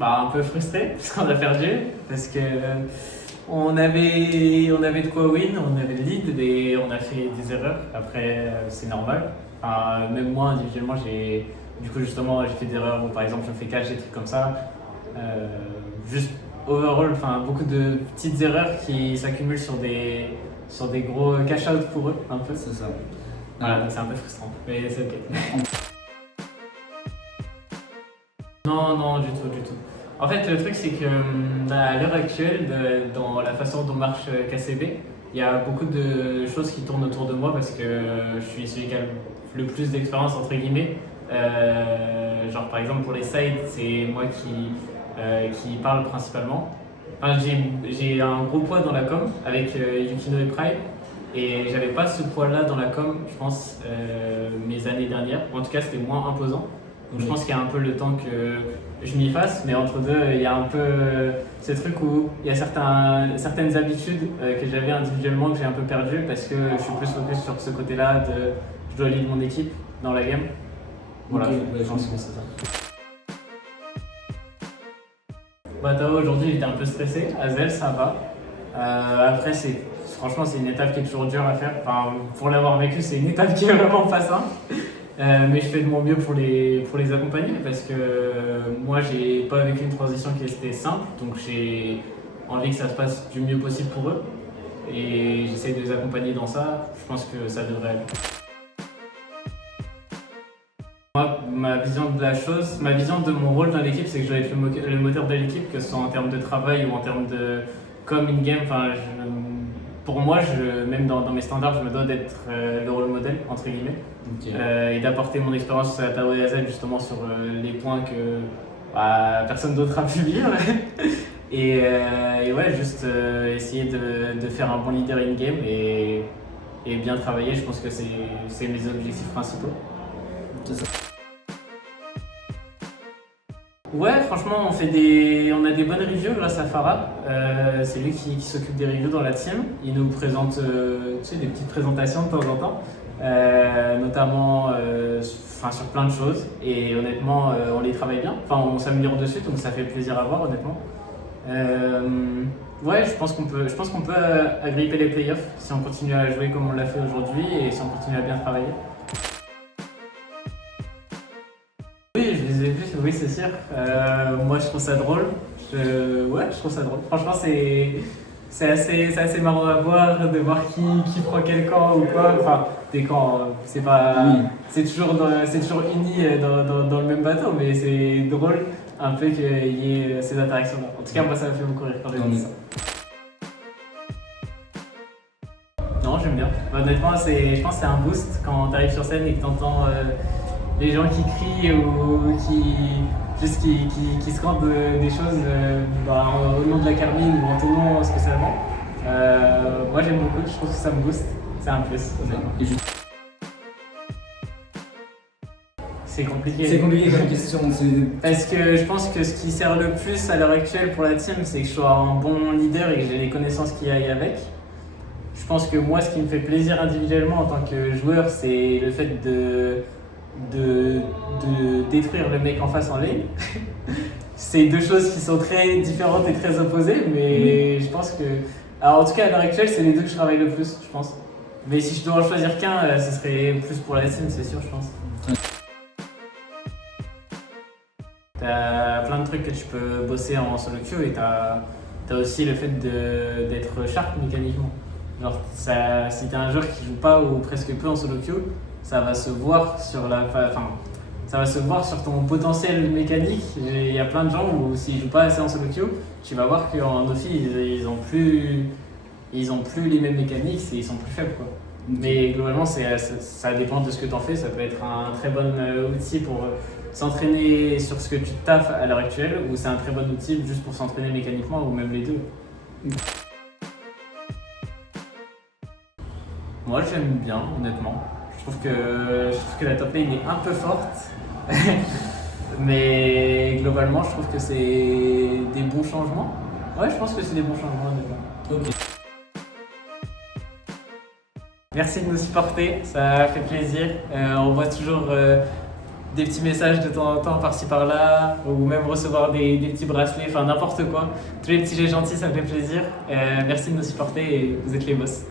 Un peu frustré parce qu'on a perdu, parce que on avait de quoi win, on avait le lead, mais on a fait des erreurs. Après, c'est normal. Enfin, même moi, individuellement, du coup, justement, j'ai fait des erreurs où, par exemple, je fais catch, des trucs comme ça. Juste overall, enfin, beaucoup de petites erreurs qui s'accumulent sur des gros cash-out pour eux, un peu. C'est ça. Voilà, donc c'est un peu frustrant, mais c'est ok. Non, non, du tout, du tout. En fait, le truc, c'est que à l'heure actuelle, dans la façon dont marche KCB, il y a beaucoup de choses qui tournent autour de moi parce que je suis celui qui a le plus d'expérience, entre guillemets. Genre, par exemple, pour les sides, c'est moi qui parle principalement. Enfin, j'ai un gros poids dans la com avec Yukino et Prime. Et j'avais pas ce poids-là dans la com, je pense, mes années dernières. En tout cas, c'était moins imposant. Donc je pense qu'il y a un peu le temps que je m'y fasse, mais entre deux, il y a un peu ce truc où il y a certaines habitudes que j'avais individuellement que j'ai un peu perdu parce que je suis plus focus sur ce côté-là de je dois lead mon équipe dans la game. Voilà, Ok, je pense que c'est ça. Tao, aujourd'hui, il était un peu stressé. Azel, ça va. Après, franchement, c'est une étape qui est toujours dure à faire. Enfin, pour l'avoir vécu, c'est une étape qui est vraiment pas simple. Mais je fais de mon mieux pour les accompagner parce que moi j'ai pas vécu une transition qui était simple, donc j'ai envie que ça se passe du mieux possible pour eux et j'essaie de les accompagner dans ça. Je pense que ça devrait aller. Moi, ma vision de la chose, ma vision de mon rôle dans l'équipe, c'est que je dois être le moteur de l'équipe, que ce soit en termes de travail ou en termes de com in-game. Enfin, pour moi, même dans mes standards, je me dois d'être le rôle modèle, entre guillemets, et d'apporter mon expérience à Tao et Azel justement sur les points que personne d'autre a pu vivre. et ouais, juste essayer de faire un bon leader in-game et bien travailler, je pense que c'est mes objectifs principaux. C'est ça. Ouais, franchement, on a des bonnes reviews grâce à Farah. C'est lui qui s'occupe des reviews dans la team. Il nous présente des petites présentations de temps en temps, notamment sur plein de choses. Et honnêtement, on les travaille bien. Enfin, on s'améliore dessus, donc ça fait plaisir à voir, honnêtement. Ouais, je pense qu'on peut agripper les playoffs si on continue à jouer comme on l'a fait aujourd'hui et si on continue à bien travailler. Oui, je les ai vus, oui, c'est sûr. Moi, je trouve ça drôle. Ouais, je trouve ça drôle. Franchement, c'est assez marrant à voir, de voir qui prend quel camp ou quoi. Enfin, des camps, c'est pas. Oui. C'est toujours uni dans le même bateau, mais c'est drôle un peu qu'il y ait ces interactions-là. En tout cas, moi, ça m'a fait beaucoup rire quand j'ai vu ça. Non, j'aime bien. Honnêtement, je pense que c'est un boost quand tu arrives sur scène et que tu entends les gens qui crient ou qui scandent des choses au nom de la Carmine ou en tournant spécialement. Moi j'aime beaucoup, je trouve que ça me booste, c'est un plus. C'est compliqué. C'est compliqué comme question. Parce que je pense que ce qui sert le plus à l'heure actuelle pour la team, c'est que je sois un bon leader et que j'ai les connaissances qui aillent avec. Je pense que moi, ce qui me fait plaisir individuellement en tant que joueur, c'est le fait de détruire le mec en face en lane. C'est deux choses qui sont très différentes et très opposées, mais je pense que. Alors, en tout cas, à l'heure actuelle, c'est les deux que je travaille le plus, je pense. Mais si je dois en choisir qu'un, ce serait plus pour la team, c'est sûr, je pense. T'as plein de trucs que tu peux bosser en solo queue et t'as aussi le fait d'être sharp mécaniquement. Genre, si t'es un joueur qui joue pas ou presque peu en solo queue, ça va se voir ça va se voir sur ton potentiel mécanique. Il y a plein de gens où s'ils jouent pas assez en solo queue, tu vas voir qu'en Ophi, ils ont plus les mêmes mécaniques et ils sont plus faibles, quoi. Mais globalement, ça dépend de ce que tu en fais. Ça peut être un très bon outil pour s'entraîner sur ce que tu taffes à l'heure actuelle, ou c'est un très bon outil juste pour s'entraîner mécaniquement, ou même les deux. Moi, j'aime bien, honnêtement. Je trouve que la top lane est un peu forte. Mais globalement, je trouve que c'est des bons changements. Ouais, je pense que c'est des bons changements, honnêtement. Ok. Merci de nous supporter, ça fait plaisir. On voit toujours des petits messages de temps en temps par-ci par-là, ou même recevoir des petits bracelets, enfin n'importe quoi. Tous les petits gestes gentils, ça me fait plaisir. Merci de nous supporter et vous êtes les boss.